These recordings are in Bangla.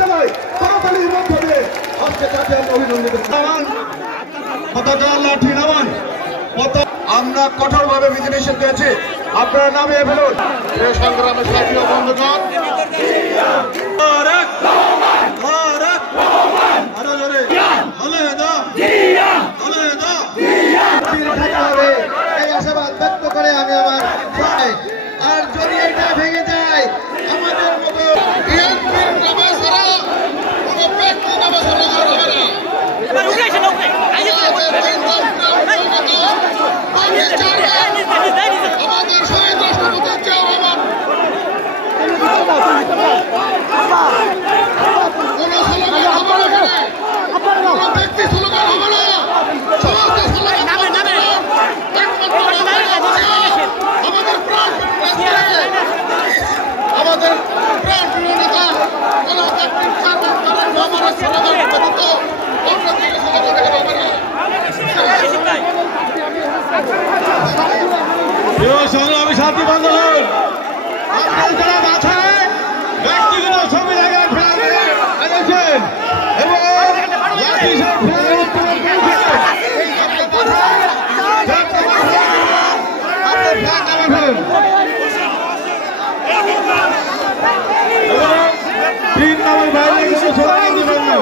জেলায় তাড়াতাড়ির মধ্য দিয়ে আজকে তাকে আমরা অভিনন্দিত লাঠি নামান। আমরা কঠোরভাবে বিধিনিষেধ দিয়েছি, আপনারা নামিয়ে ফেলুন। সংগ্রামের সাথী ও বন্ধুগণ, এই আশাবাদ ব্যক্ত করে আমি আমার আর যদি এটা ভেঙে যায় আমাদের মতো সংগ্রামী সাথী বন্ধুগণ, যারা বাছায় ব্যক্তিগত ছবি এনেছেন এবং তিন নম্বর বাইরে কিছু স্লোগান দিবেন না।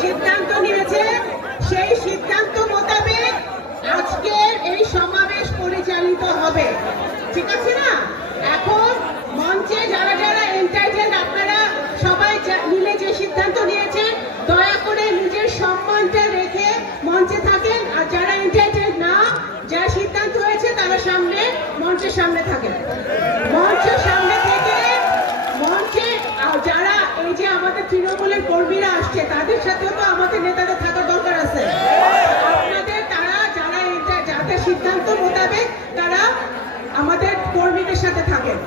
সিদ্ধান্ত নিয়েছে, সেই সিদ্ধান্ত মোতাবেক আজকের এই সমাবেশ পরিচালিত হবে। ঠিক আছে না? এখন মঞ্চে যারা যারা এন্টারটেইন, আপনারা সবাই মিলে যে সিদ্ধান্ত নিয়েছেন দয়া করে নিজের সম্মানটা রেখে মঞ্চে থাকেন, আর যারা এন্টারটেইন না, যা সিদ্ধান্ত হয়েছে তারা সামনে মঞ্চের সামনে থাকেন। মঞ্চের সামনে থেকে মঞ্চে যারা এই যে আমাদের তৃণমূলের কর্মীরা আসছে তাদের সাথেও তো আমাদের নেতাদের থাকার দরকার আছে। আপনাদের তারা যারা যাদের সিদ্ধান্ত মোতাবেক তারা আমাদের কর্মীদের সাথে থাকেন।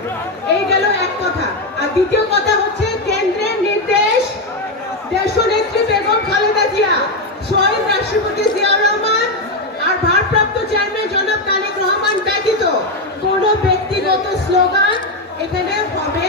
এই গেল এক কথা। আর দ্বিতীয় কথা হচ্ছে, কেন্দ্রের নির্দেশ, দেশনেত্রী বেগম খালেদা জিয়া, শহীদ রাষ্ট্রপতি জিয়াউর রহমান আর ভারপ্রাপ্ত চেয়ারম্যান জনাব তারেক রহমান ব্যতীত কোনো ব্যক্তিগত স্লোগান এখানে হবে